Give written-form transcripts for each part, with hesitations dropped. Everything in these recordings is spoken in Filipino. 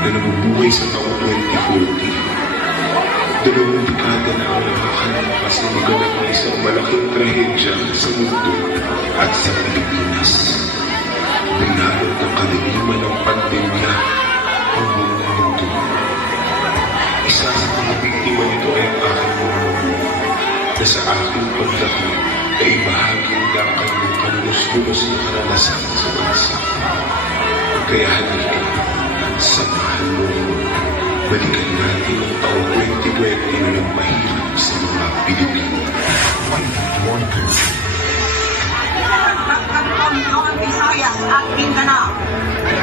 na namubuhay sa taong 2040. Dalawang dekada na ang nakakalipas na maganap na isang malaking trahedya sa mundo at sa Pilipinas. Binalot ng kaliliman ng pandemya ang buong mundo. Isa sa mga biktima nito ay ang aking mga na sa aking paglaki ay bahagi ng kanyang kalunos-lunos na karanasan sa bansa. Kaya halika, samahan mo balikan natin ang taong 2020 na nagmahirap sa mga Pilipino. Ang Visayas at Mindanao.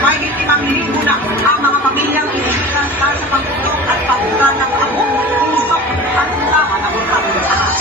May 5,000 na ang mga pamilyang inihilan sa pagtulong at pagbuka ng abong puso at lahat ng pagbukaan.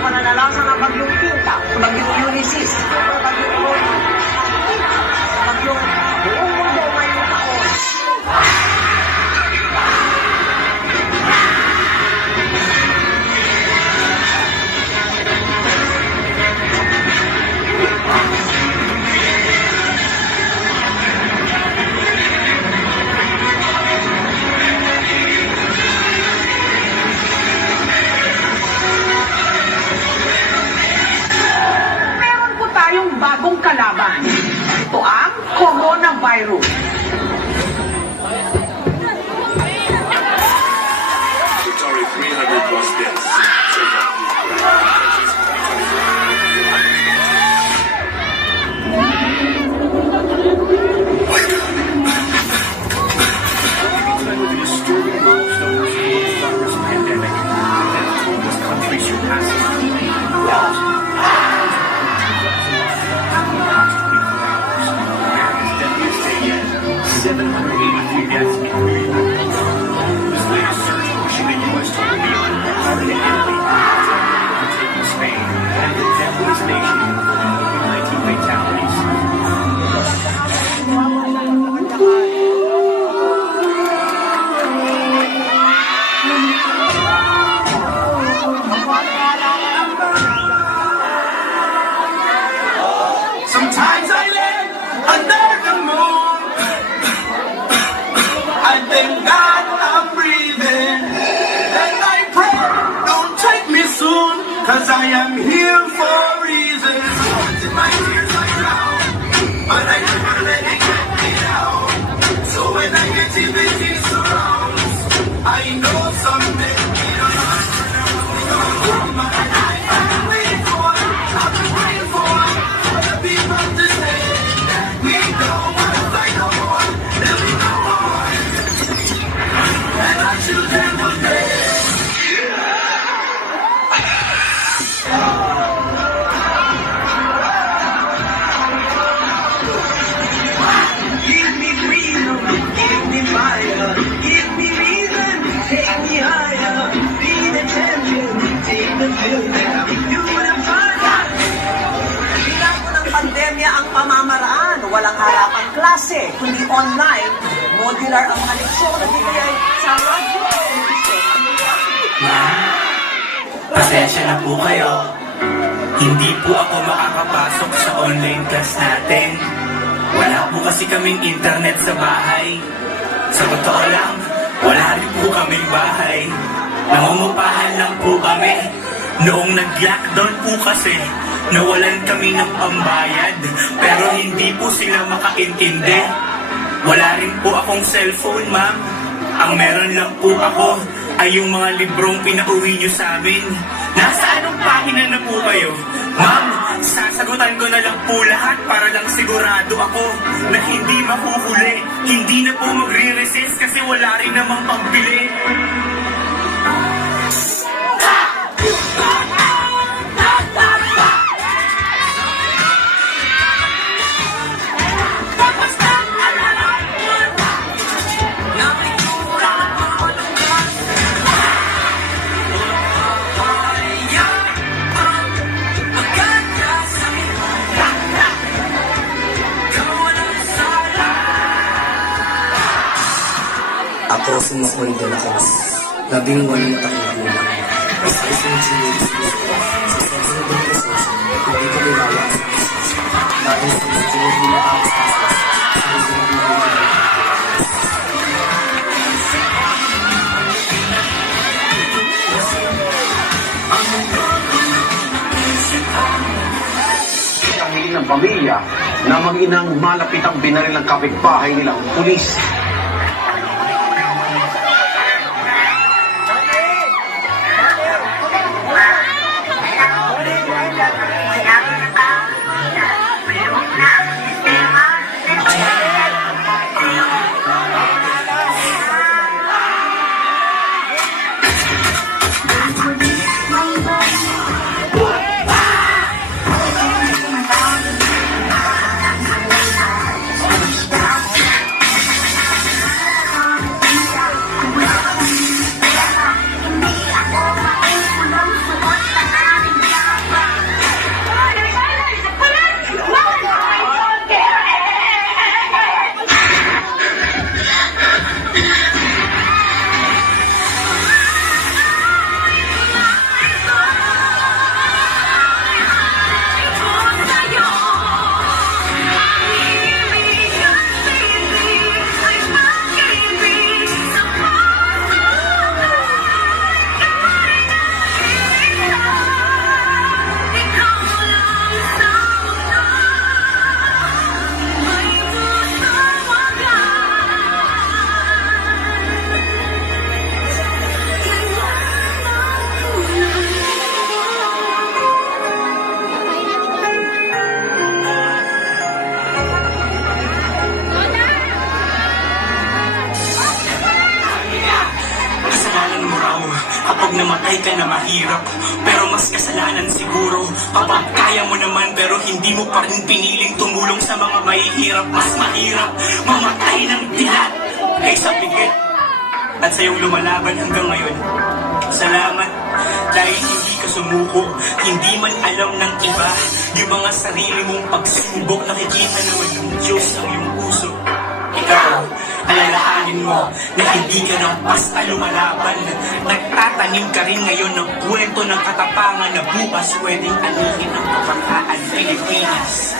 Pananalasan ng bagyong Pinta, bagyong Ulysses, bagyong Roy, bagyong buong mundo ngayong taon. Bagong kalaban. Ito ang coronavirus. Sorry, 300 plus deaths. Sometimes I live under the moon. I thank God I'm breathing. And I pray, don't take me soon, 'cause I am here for a reason. In my tears I drown, but I never let it get me down. So when negativity surrounds, I know someday it'll not turn my life I've been waiting for, I've been waiting for the people to say that we don't want to fight no more, there'll be no more, and our children will pay. Give me freedom, give me fire, give me reason, take me higher, be the champion, take the field, you the fire. Bilang ng pandemya ang pamamaraan, walang harapang klase, kundi online, modular ang mga leksyon na binigay sa radyo at television. Pasensya na po kayo. Hindi po ako makakapasok sa online class natin. Wala po kasi kaming internet sa bahay. Sa totoo lang, wala rin po kaming bahay. Nangungupahan lang po kami. Noong nag-lockdown po kasi, nawalan kami ng pambayad. Pero hindi po sila makaintindi. Wala rin po akong cellphone, ma'am. Ang meron lang po ako ay yung mga librong pinauwi nyo sa amin. Nasa anong pahina na po kayo. Ma'am, sasagutan ko na lang po lahat para lang sigurado ako na hindi mahuhuli. Hindi na po magre-resist kasi wala rin namang pambili. Ako si Makoy de la Cruz, 11 na taong gulang. Isa isang sinis sa sensitive position, hindi ko nilawasan. Dahil sa sensitive na ako sa sensitive na ang hiling ng pamilya na mag-inang malapit ang binaril ng kapitbahay nilang pulis. Kasalanan mo raw kapag namatay ka na mahirap. Pero mas kasalanan siguro kapag kaya mo naman pero hindi mo pa rin piniling tumulong sa mga mahihirap. Mas mahirap mamatay ng dilat kaysa pigit. At sa iyong lumalaban hanggang ngayon, salamat dahil hindi ka sumuko. Hindi man alam ng iba yung mga sarili mong pagsubok. Nakikita naman ng Diyos ang iyong puso. Ikaw, alalahanin mo na hindi ka nang basta lumalaban. Nagtatanim ka rin ngayon ng kwento ng katapangan na bukas pwedeng anihin ang kapangkaan Pilipinas.